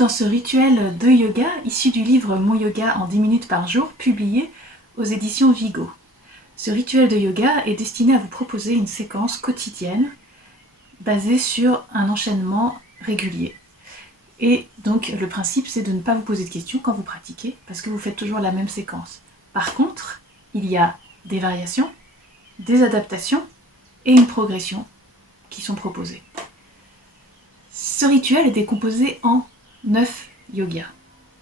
dans ce rituel de yoga issu du livre Mon yoga en 10 minutes par jour, publié aux éditions Vigo. Ce rituel de yoga est destiné à vous proposer une séquence quotidienne basée sur un enchaînement régulier. Et donc le principe c'est de ne pas vous poser de questions quand vous pratiquez parce que vous faites toujours la même séquence. Par contre, il y a des variations, des adaptations et une progression qui sont proposées. Ce rituel est décomposé en 9 yogas,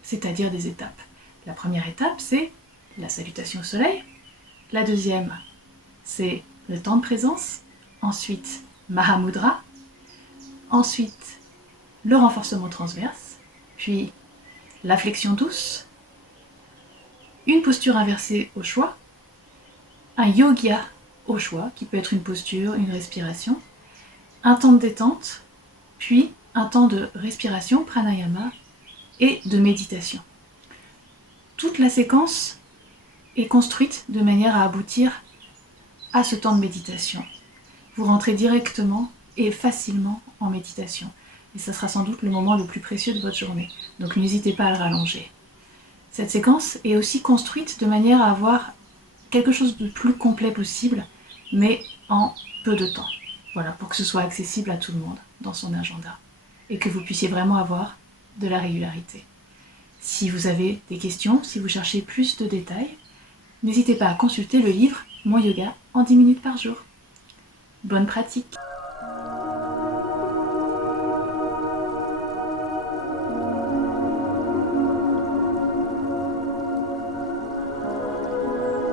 c'est-à-dire des étapes. La première étape, c'est la salutation au soleil. La deuxième, c'est le temps de présence. Ensuite, Mahamudra. Ensuite, le renforcement transverse. Puis, la flexion douce. Une posture inversée au choix. Un yoga au choix, qui peut être une posture, une respiration. Un temps de détente. Puis, un temps de respiration, pranayama, et de méditation. Toute la séquence est construite de manière à aboutir à ce temps de méditation. Vous rentrez directement et facilement en méditation. Et ça sera sans doute le moment le plus précieux de votre journée. Donc n'hésitez pas à le rallonger. Cette séquence est aussi construite de manière à avoir quelque chose de plus complet possible, mais en peu de temps. Voilà, pour que ce soit accessible à tout le monde dans son agenda. Et que vous puissiez vraiment avoir de la régularité. Si vous avez des questions, si vous cherchez plus de détails, n'hésitez pas à consulter le livre Mon yoga en 10 minutes par jour. Bonne pratique!